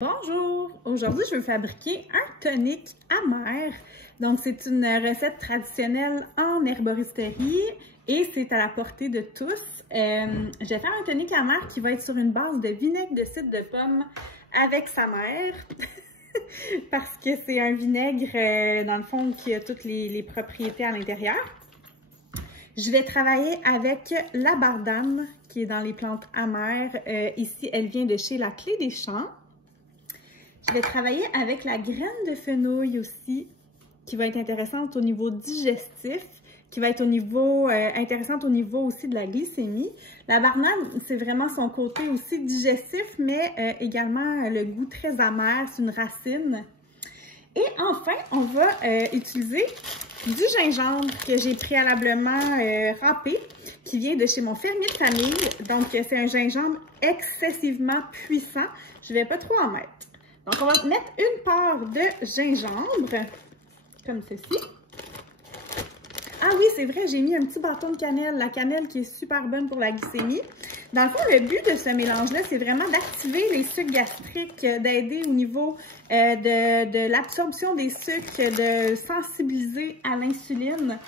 Bonjour! Aujourd'hui, je veux fabriquer un tonic amer. Donc, c'est une recette traditionnelle en herboristerie et c'est à la portée de tous. Je vais faire un tonic amer qui va être sur une base de vinaigre de cidre de pomme avec sa mère. Parce que c'est un vinaigre, dans le fond, qui a toutes les propriétés à l'intérieur. Je vais travailler avec la bardane qui est dans les plantes amères. Ici, elle vient de chez La Clé des Champs. Je vais travailler avec la graine de fenouil aussi, qui va être intéressante au niveau digestif, qui va être intéressante au niveau aussi de la glycémie. La bardane, c'est vraiment son côté aussi digestif, mais également le goût très amer, c'est une racine. Et enfin, on va utiliser du gingembre que j'ai préalablement râpé, qui vient de chez mon fermier de famille. Donc, c'est un gingembre excessivement puissant. Je ne vais pas trop en mettre. Donc, on va mettre une part de gingembre, comme ceci. Ah oui, c'est vrai, j'ai mis un petit bâton de cannelle. La cannelle qui est super bonne pour la glycémie. Dans le fond, le but de ce mélange-là, c'est vraiment d'activer les sucs gastriques, d'aider au niveau de l'absorption des sucres, de sensibiliser à l'insuline.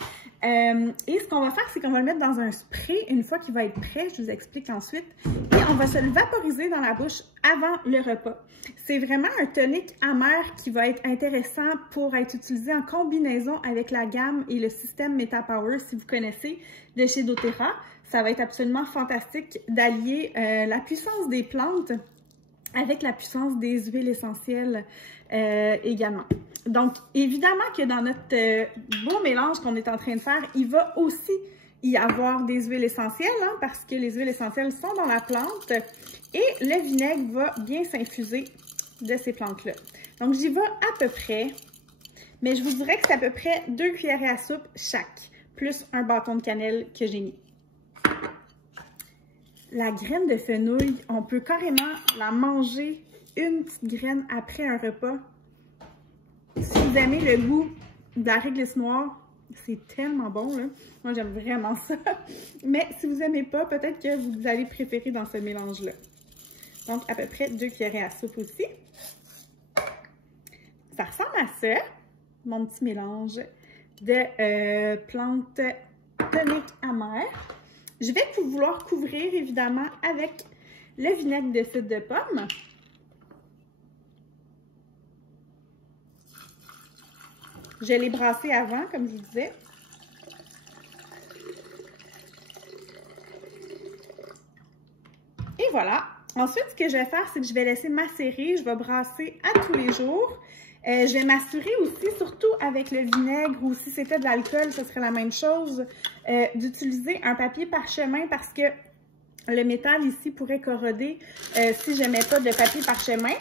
Et ce qu'on va faire, c'est qu'on va le mettre dans un spray une fois qu'il va être prêt. Je vous explique ensuite. Et on va se le vaporiser dans la bouche avant le repas. C'est vraiment un tonic amer qui va être intéressant pour être utilisé en combinaison avec la gamme et le système MetaPower, si vous connaissez, de chez doTERRA. Ça va être absolument fantastique d'allier la puissance des plantes avec la puissance des huiles essentielles également. Donc, évidemment que dans notre beau mélange qu'on est en train de faire, il va aussi y avoir des huiles essentielles, hein, parce que les huiles essentielles sont dans la plante et le vinaigre va bien s'infuser de ces plantes-là. Donc, j'y vais à peu près, mais je vous dirais que c'est à peu près 2 cuillerées à soupe chaque, plus un bâton de cannelle que j'ai mis. La graine de fenouil, on peut carrément la manger une petite graine après un repas. Si vous aimez le goût de la réglisse noire, c'est tellement bon, là. Moi, j'aime vraiment ça. Mais si vous n'aimez pas, peut-être que vous allez préférer dans ce mélange-là. Donc, à peu près 2 cuillerées à soupe aussi. Ça ressemble à ça, mon petit mélange de plantes toniques amères. Je vais vouloir couvrir, évidemment, avec le vinaigre de cidre de pomme. Je l'ai brassé avant, comme je vous disais. Et voilà. Ensuite, ce que je vais faire, c'est que je vais laisser macérer. Je vais brasser à tous les jours. Je vais m'assurer aussi, surtout avec le vinaigre ou si c'était de l'alcool, ce serait la même chose, d'utiliser un papier parchemin parce que le métal ici pourrait corroder si je ne mets pas de papier parchemin.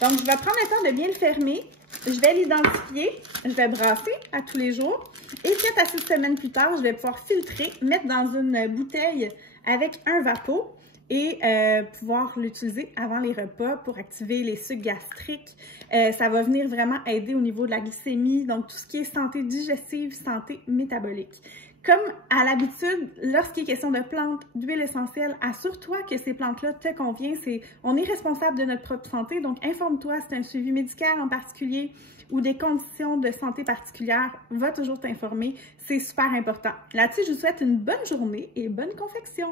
Donc, je vais prendre le temps de bien le fermer. Je vais l'identifier, je vais brasser à tous les jours. Et 4 à 6 semaines plus tard, je vais pouvoir filtrer, mettre dans une bouteille avec un vapeau et pouvoir l'utiliser avant les repas pour activer les sucs gastriques. Ça va venir vraiment aider au niveau de la glycémie, donc tout ce qui est santé digestive, santé métabolique. Comme à l'habitude, lorsqu'il est question de plantes, d'huile essentielle, assure-toi que ces plantes-là te conviennent. On est responsable de notre propre santé, donc informe-toi si c'est un suivi médical en particulier ou des conditions de santé particulières, va toujours t'informer. C'est super important. Là-dessus, je vous souhaite une bonne journée et bonne confection!